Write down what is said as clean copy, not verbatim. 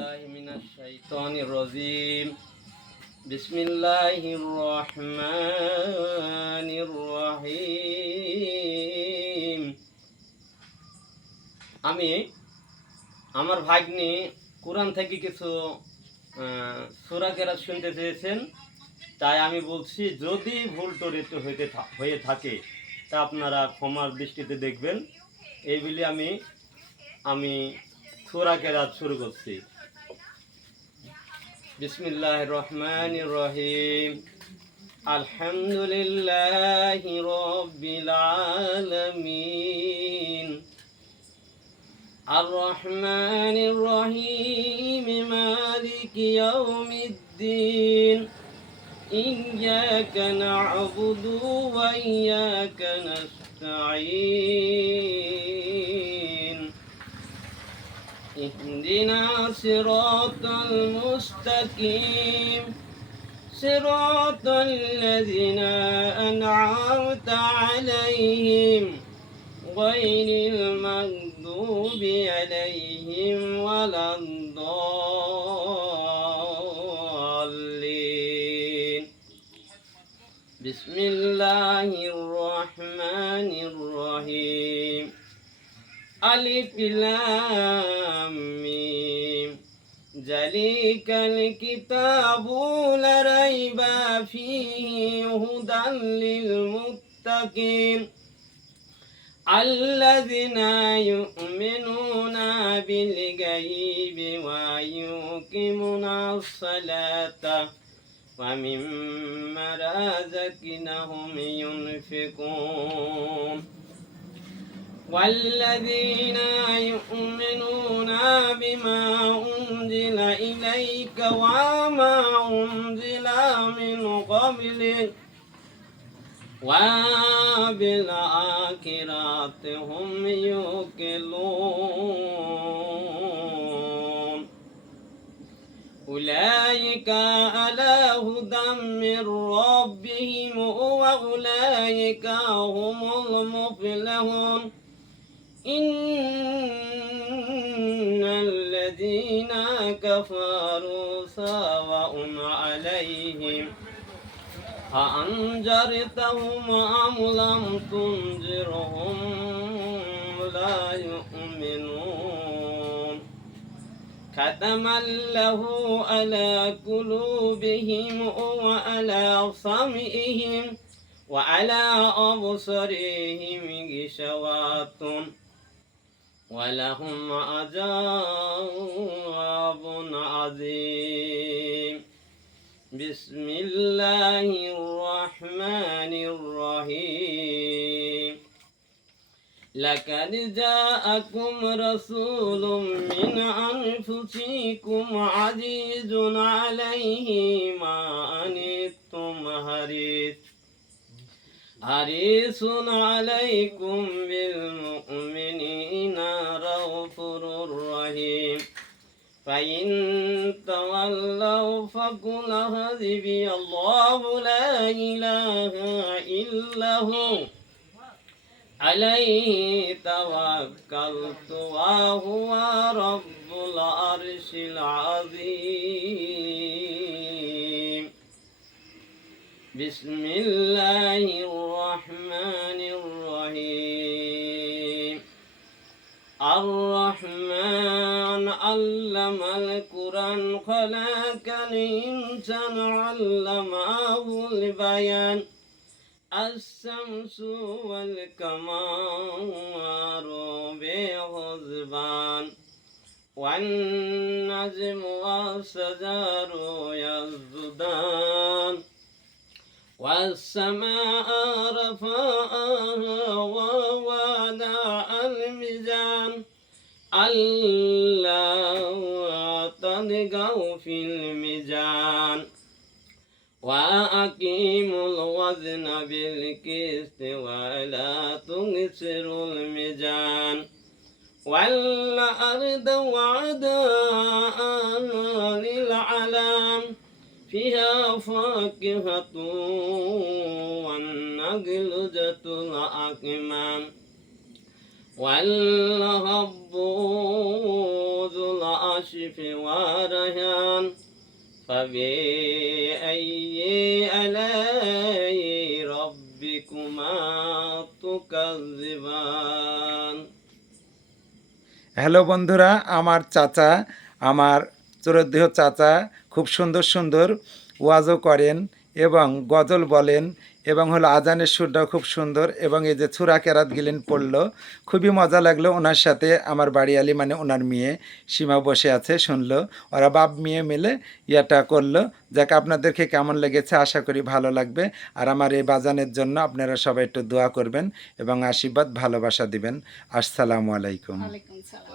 بالله من الشيطان الرجيم بسم الله الرحمن الرحيم আমি আমার ভাগ্নি কোরআন থেকে কিছু সূরা কেরাত শুনতে চেয়েছেন, তাই আমি বলছি যদি ভুল ত্রুটি হয়ে থাকে তা আপনারা ক্ষমার দৃষ্টিতে দেখবেন। এই বলে আমি সূরা কেরাত শুরু করছি। বিসমিল্লাহির রহমানির রহিম। আলহামদুলিল্লাহি রাব্বিল আলামিন আর রহমানির রহিম মালিকি ইয়াউমিদ্দিন ইয়্যাকা না'বুদু ওয়া ইয়্যাকা নাস্তাঈন ইহদিনা সিরাতাল মুস্তাকিম সিরাতাল লাযিনা আন'আমতা আলাইহিম গায়রিল মাগদুবি আলাইহিম ওয়ালাদ-দাল্লিন। বিসমিল্লাহির রহমানির রহিম। আলিফ লাম মিম যালিকাল কিতাবু লা রাইবা ফীহি হুদাল লিল মুত্তাকিন আল্লাযিনা ইউমিনুনা বিল গায়বি ওয়া ইউকিমুনাস সালাতা ওয়া মিম্মা রাযাকনাহুম ইউনফিকুন والذين يؤمنون بما أنزل إليك وما أنزل من قبلك وبالآخرة هم يوقنون أولئك على هدى من ربهم وأولئك هم المفلحون إن الذين كفروا سواء عليهم أأنذرتهم أم لم تنذرهم لا يؤمنون ختم الله على قلوبهم وعلى سمعهم وعلى أبصارهم غشاوة ولهم عذاب عظيم. بسم الله الرحمن الرحيم. لقد جاءكم رسول من أنفسكم عزيز عليه ما عنتم حريص عليكم بالمؤمنين رؤوف رحيم فإن تولوا فقل حسبي الله لا إله إلا هو عليه توكلت وهو رب العرش العظيم. بسم الله الرحمن الرحيم. الرحمن علم القرآن خلق الإنسان علمه البيان الشمس والقمر بحسبان والنجم والشجر يسجدان والسماء رفعها ووضع الميزان ألا تطغوا في الميزان وأقيموا الوزن بالقسط ولا تكسروا الميزان والأرض وعدها للعلام فيها فاكهة والنخل ذات الأكمام والهب ذو العصف كاشف ورهان فبأي آلاء ربكما تكذبان। হ্যালো বন্ধুরা, আমার চাচা, আমার চোরদেহ চাচা খুব সুন্দর সুন্দর ওয়াজও করেন এবং গজল বলেন এবং হলো আজানের সুরটাও খুব সুন্দর, এবং এই যে ছুরা কেরাত গিলেন পড়লো, খুবই মজা লাগলো। ওনার সাথে আমার বাড়িয়ালি মানে ওনার মেয়ে সীমা বসে আছে, শুনলো। ওরা বাপ মেয়ে মিলে ইয়াটা করলো। যাক, আপনাদেরকে কেমন লেগেছে আশা করি ভালো লাগবে। আর আমার এই বাজানের জন্য আপনারা সবাই একটু দোয়া করবেন এবং আশীর্বাদ ভালোবাসা দিবেন। আসসালামু আলাইকুম। ওয়ালাইকুম সালাম।